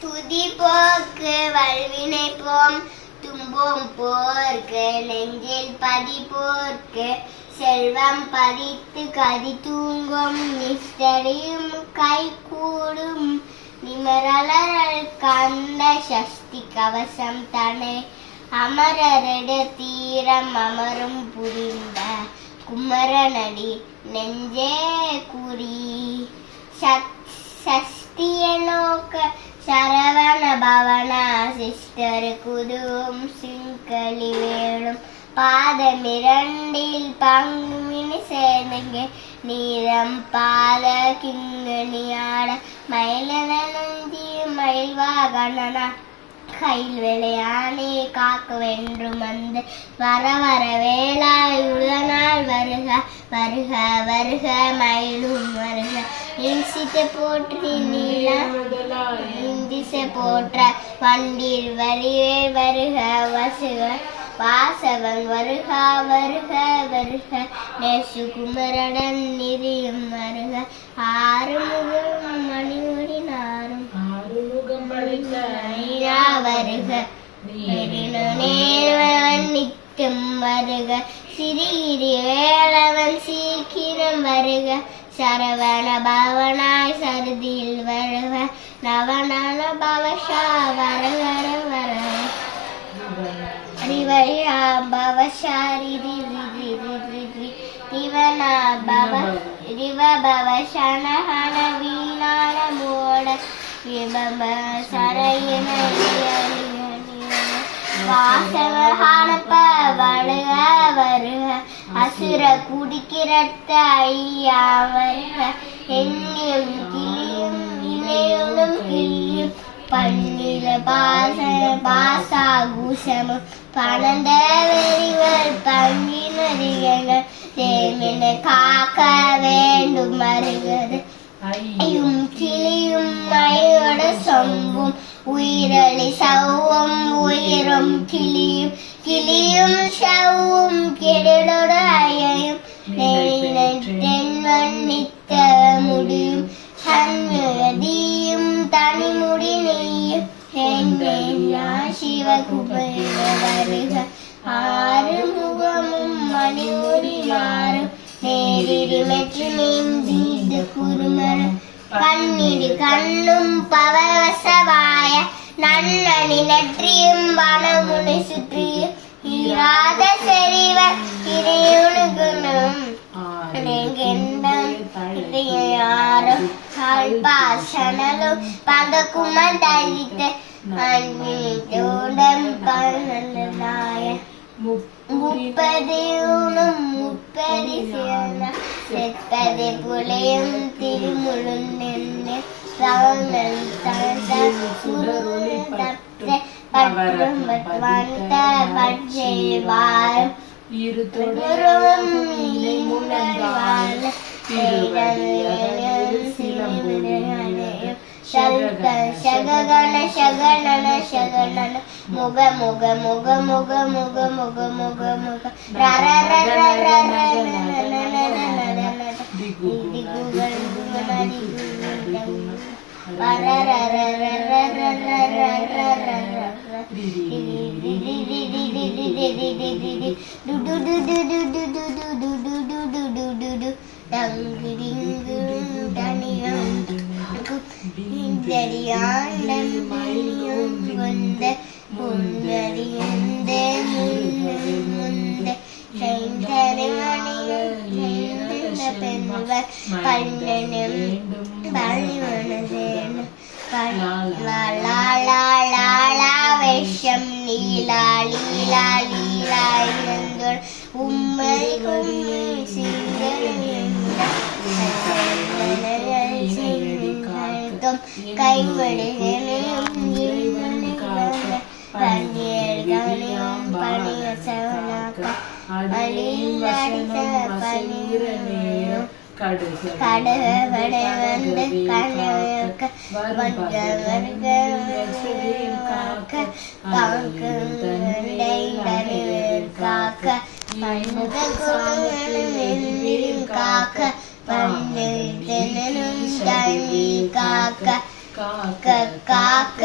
துதி போக்கு வல்வினை போம் தும்போம் போர்க்கு நெஞ்சில் பதி போர்க்கு செல்வம் பதித்து கதி தூங்கும் நிஷ்டரியும் கை கூடும் நிமரலர் கந்த சஷ்டி கவசம் தனை அமரரிட தீரம் அமரும் புரிந்த குமரனடி நெஞ்சே கூறி சஷ்டிய நோக்க சரவண பவன சிஸ்டர் குதுவும் சிங்களி வேணும் பாதமிரண்டில் பங்குமினி சேர்ந்துங்க நீரம் பாத கிங்கணியாட மயிலனந்தி மயில்வாகனா கையில் விளையானே காக்க வேண்டும் அந்த வர வர வேளாயுள்ளனால் வருக வருக வருக மயிலும் வருக இன்சித்த போற்றி நீல இந்திசை போற்ற வண்டில் வரிவே வருக வசுக வாசவன் வருக வருக வருக நேசுகுமரடன் நிதியும் வருக ஆறுமுகம் மணிமுடி நாரும் வருக நேர்வன் நித்தம் வருக சிறிகிரி வேளவன் சீக்கிரம் வருக சரவண பவனாய் சருதியில் வருக நவநல பவஷா வரகர வருக ரிவயா பவஷாரி ரிவனா பவ ரிவ பவஷனஹன வீணான மோட விபம்ப சரையன வாசவஹானப்ப வருக வருக அசுர குடிக்கிறத்த ஐயா வருக எண்ணியும் கிளியும் இணையுளும் கிளியும் பன்னில பாசாகுசமும் பணந்த வெறிவர் பங்கினதிகள் தேமின காக்க வேண்டும் வருகிறது ஐயும் கிளியும் மயோட சொம்பும் உயிரளி சவ்வும் உயிரும் கிளியும் கிளியும் சவ்வும் கெடலோட ஐயும் தென்வன் நித்த முடியும் சண்முகதியும் தனிமுடி நெய்யும் சிவகுபேர வருக ஆறு முகமும் மணிமுடி மாறும் நேரிடி மெற்றினையும் தீது குருமர கண்ணிடி கண்ணும் பவசவாய நன்னணி நெற்றியும் வனமுனை சுற்றியும் இராத செறிவர் இறையுணுகுணும் யாரும் பாசனலும் பகக்குமன் தளித்த அன்பின் பலனாய முப்பது ஊனும் முப்பது சேர்ந்த செப்பது புலையும் திருமுழும் நின்று சவனல் தந்த சுருள் தப்த பற்றும் வந்த பட்சேவாரும் இருதொடரும் இலை முழங்கால சககண சகணன சகணன முக முக முக முக முக முக முக முக ரர ரர ரர திகுகள் குணாதி ரர ரர ரர ரர வேஷம் லீலா லீலா லீலா உம்மை கைமணியும் பன்னீர்களையும் பணிய சவனாக்க கடுகவடை வந்து கணக்க வர்க்க காக்க காக்க பண்டில் காக்க காக்க